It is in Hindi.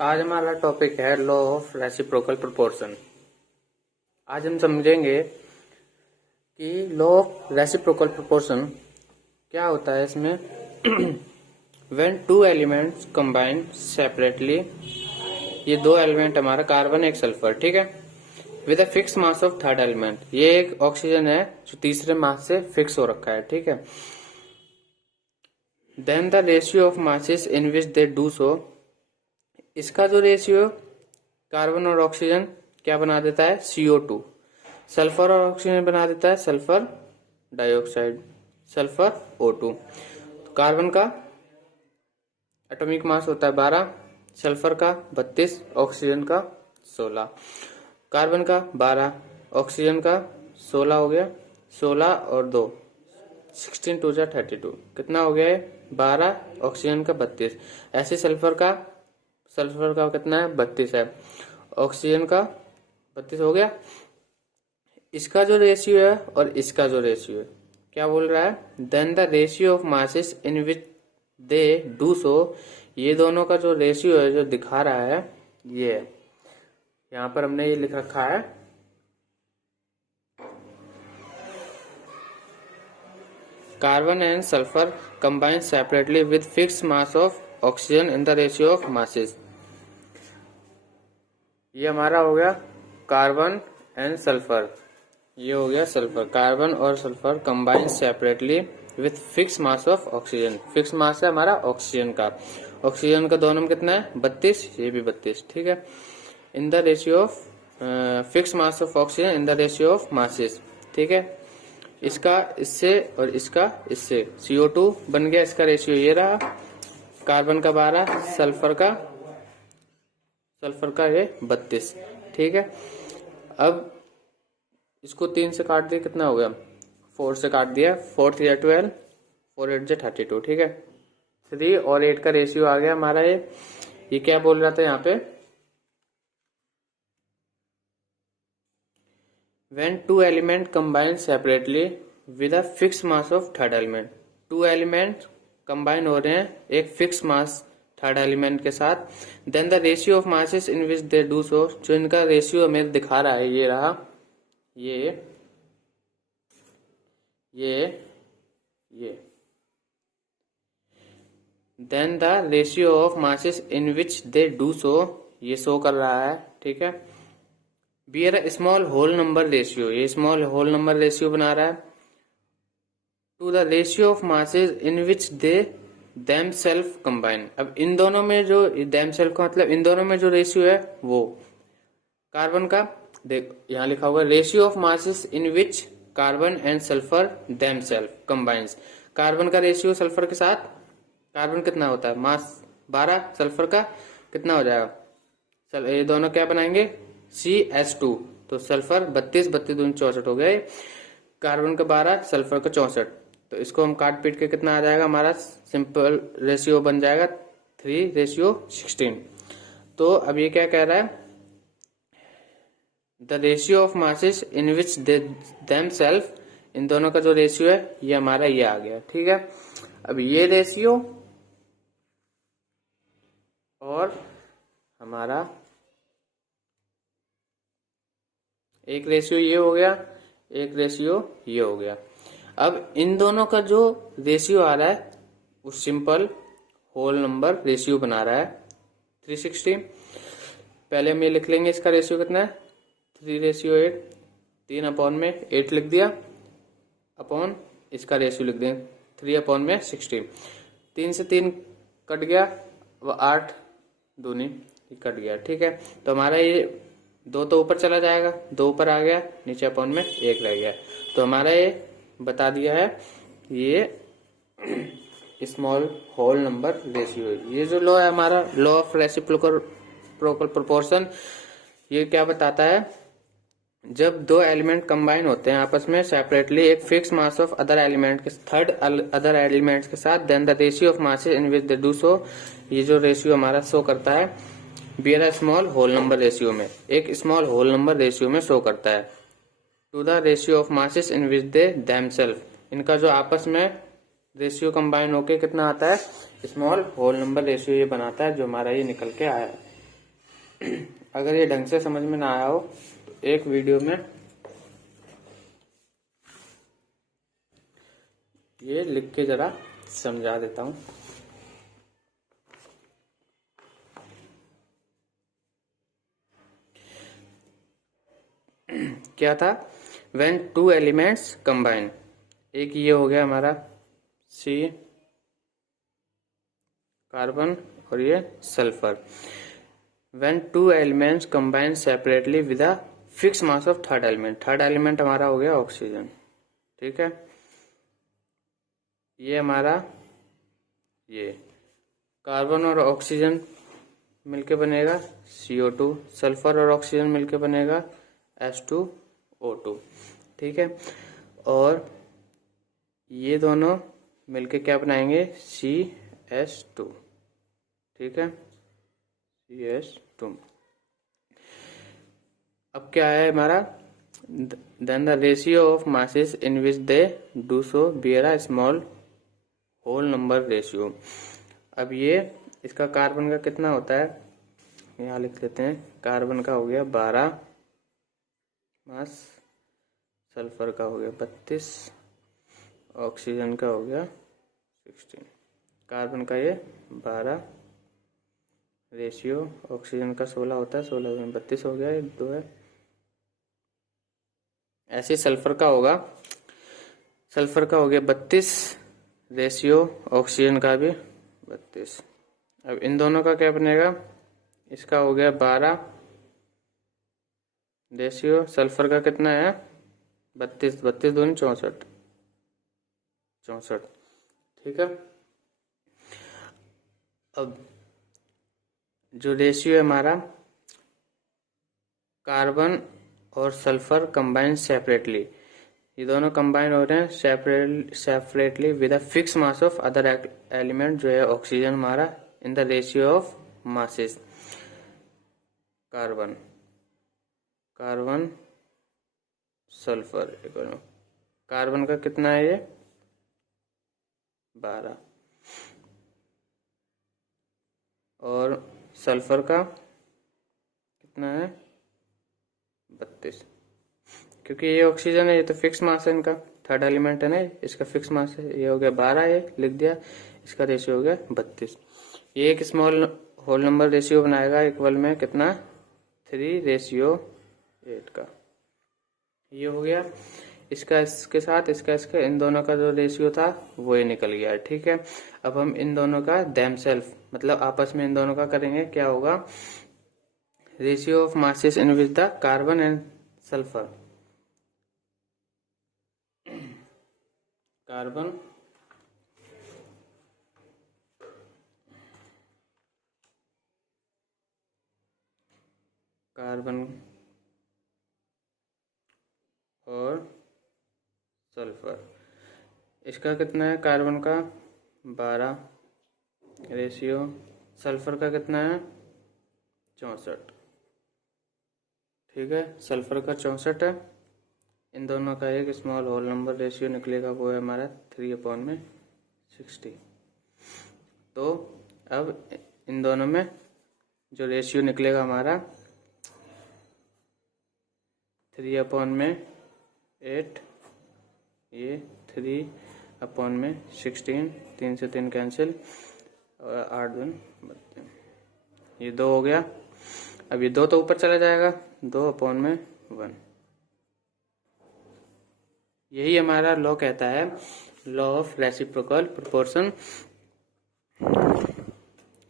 आज हमारा टॉपिक है लॉ ऑफ रेसिप्रोकल प्रोपोर्शन। आज हम समझेंगे कि लॉ ऑफ रेसिप्रोकल प्रोपोर्शन क्या होता है। इसमें when two elements combine separately, ये दो एलिमेंट हमारा कार्बन एक सल्फर, ठीक है, with a fix mass of third element, ये एक ऑक्सीजन है जो तीसरे मास से फिक्स हो रखा है, ठीक है। Then the ratio of masses in which they do so, इसका जो रेशियो कार्बन और ऑक्सीजन क्या बना देता है, CO2, सल्फर और ऑक्सीजन बना देता है सल्फर डाइऑक्साइड, सल्फर O2। तो कार्बन का एटॉमिक मास होता है 12, सल्फर का 32, ऑक्सीजन का 16। कार्बन का 12, ऑक्सीजन का 16 हो गया, 16 और 2 16 2 जा 32, कितना हो गया है 12, ऑक्सीजन का 32। ऐसे सल्फर का कितना है 32 है, ऑक्सीजन का 32 हो गया। इसका जो रेशियो है और इसका जो रेशियो है क्या बोल रहा है, then the ratio of masses in which they do so, ये दोनों का जो रेशियो है जो दिखा रहा है ये है, यहां पर हमने ये लिख रखा है carbon and sulphur combine separately with fix mass of oxygen in the ratio of masses. ये हमारा हो गया कार्बन एंड सल्फर, ये हो गया सल्फर, कार्बन और sulphur combine separately with fix mass of oxygen. Fix mass है हमारा ऑक्सीजन का दोनों में कितना है 32, ये भी 32, ठीक है। In the ratio of fix mass of oxygen in the ratio of masses, ठीक है। इसका इससे और इसका इससे CO2 बन गया, इसका रेशियो ये रहा, कार्बन का 12, सल्फर का ये 32, ठीक है। अब इसको 3 से काट दिया, कितना हो गया 4 से काट दिया, 4 3 12, 4 8 32, ठीक है। 3 और 8 का रेशियो आ गया हमारा। ये क्या बोल रहा था यहाँ पे, when two element combine separately with a fix mass of third element, two element combine हो रहे हैं एक फिक्स मास थर्ड एलिमेंट के साथ, then the ratio of masses in which they do so, जो इनका रेशियो हमें दिखा रहा है ये रहा, ये then the ratio of masses in which they do so, ये शो कर रहा है, ठीक है। Bear a small whole number ratio, ये स्मॉल होल नंबर रेशियो बना रहा है to the ratio of masses in which they themselves combine. अब इन दोनों में जो देम सेल्फ का मतलब इन दोनों में जो रेशियो है वो कार्बन का, देख यहां लिखा हुआ है ratio of masses in which carbon and sulphur them self combines. Carbon का रेशियो सल्फर के साथ, कार्बन कितना होता है मास 12, सल्फर का कितना हो जाएगा, चल ये दोनों क्या बनाएंगे CH2, तो सल्फर 32 32 दूनी 64 हो गए, कार्बन का 12, सल्फर का 64, तो इसको हम काट पीट के कितना आ जाएगा हमारा सिंपल रेशियो बन जाएगा 3:16। तो अब ये क्या कह रहा है, the ratio of masses in which themselves, इन दोनों का जो रेशियो है ये हमारा ये आ गया, ठीक है। अब ये रेशियो और हमारा एक रेशियो ये हो गया, एक रेशियो ये हो गया। अब इन दोनों का जो रेशियो आ रहा है वो सिंपल होल नंबर रेशियो बना रहा है 360। पहले हम ये लिख लेंगे, इसका रेशियो कितना है 3:8, 3 अपॉन में 8 लिख दिया, अपॉन इसका रेशियो लिख दें 3/16। 3 से 3 कट गया, वो 8 दूनी कट गया, ठीक है। तो हमारा ये 2 तो ऊपर चला जाएगा, 2 ऊपर आ गया, नीचे अपॉन में 1 रह गया। तो हमारा ये बता दिया है ये स्मॉल होल नंबर रेशियो। ये जो लॉ है हमारा लॉ ऑफ रेसिप्रोकल प्रोपोर्शन, ये क्या बताता है, जब दो एलिमेंट कंबाइन होते हैं आपस में सेपरेटली एक fix mass of other element के थर्ड अदर एलिमेंट्स के साथ, then the ratio of masses in which they do so, ये जो रेशियो हमारा शो करता है bear a small whole number ratio में, एक स्मॉल होल नंबर रेशियो में शो करता है to the ratio of masses in which they themselves, इनका जो आपस में रेशियो कंबाइन होके कितना आता है स्मॉल होल नंबर रेशियो, ये बनाता है जो हमारा ये निकल के आया है। अगर ये ढंग से समझ में ना आया हो, एक वीडियो में ये लिख के जरा समझा देता हूं। क्या था? व्हेन टू एलिमेंट्स कंबाइन, एक ये हो गया हमारा सी कार्बन और ये sulphur. When two elements combine separately with a fix mass of third element, third element हमारा हो गया ऑक्सीजन, ठीक है। ये हमारा ये कार्बन और ऑक्सीजन मिलके बनेगा CO2, सल्फर और ऑक्सीजन मिलके बनेगा H2O2, ठीक है। और ये दोनों मिलके क्या बनाएंगे? CH2, ठीक है, CH2। अब क्या है हमारा? Then the ratio of masses in which they do so bear a small whole number ratio. अब ये इसका कार्बन का कितना होता है, यहाँ लिख लेते हैं। कार्बन का हो गया 12 मास, सल्फर का हो गया 32, ऑक्सीजन का हो गया 16। कार्बन का ये 12 रेशियो, ऑक्सीजन का 16 होता है, 16 में 32 हो गया, 2 है। ऐसे सल्फर का होगा, सल्फर का हो गया 32 रेशियो, ऑक्सीजन का भी 32। अब इन दोनों का क्या बनेगा? इसका हो गया 12 रेशियो, सल्फर का कितना है? 32, 32 दूनी 64, 64, ठीक है। अब जो रेशियो है हमारा, कार्बन और सल्फर कंबाइन सेपरेटली, ये दोनों कंबाइन हो रहे हैं separately with a fix mass of other element, जो है ऑक्सीजन हमारा, in the ratio of masses. Carbon, carbon sulphur, carbon का कितना है ये? 12, और सल्फर का कितना है? 32। क्योंकि ये ऑक्सीजन है, ये तो फिक्स मास है इनका, थर्ड एलिमेंट है ना, इसका फिक्स मास है। ये हो गया 12, ये लिख दिया, इसका रेशियो हो गया 32। ये एक स्मॉल होल नंबर रेशियो बनाएगा इक्वल में कितना? 3:8 का। ये हो गया इसका इसके साथ, इसका इसका, इन दोनों का जो रेशियो था वो ये निकल गया, ठीक है। अब हम इन दोनों का देम सेल्फ, मतलब आपस में इन दोनों का करेंगे, क्या होगा? Ratio of masses in which the carbon and sulphur, carbon carbon और सल्फर, इसका कितना है? कार्बन का 12 रेशियो, सल्फर का कितना है? 64, ठीक है। सल्फर का 64 है, इन दोनों का एक स्मॉल होल नंबर रेशियो निकलेगा, वो है हमारा 3/60। तो अब इन दोनों में जो रेशियो निकलेगा हमारा 3/8, ये 3/16, 3 से 3 कैंसिल, और 8 दूनी 32, ये 2 हो गया। अब ये 2 तो ऊपर चला जाएगा, 2/1। यही हमारा लॉ कहता है, लॉ ऑफ रेसिप्रोकल प्रोपोर्शन।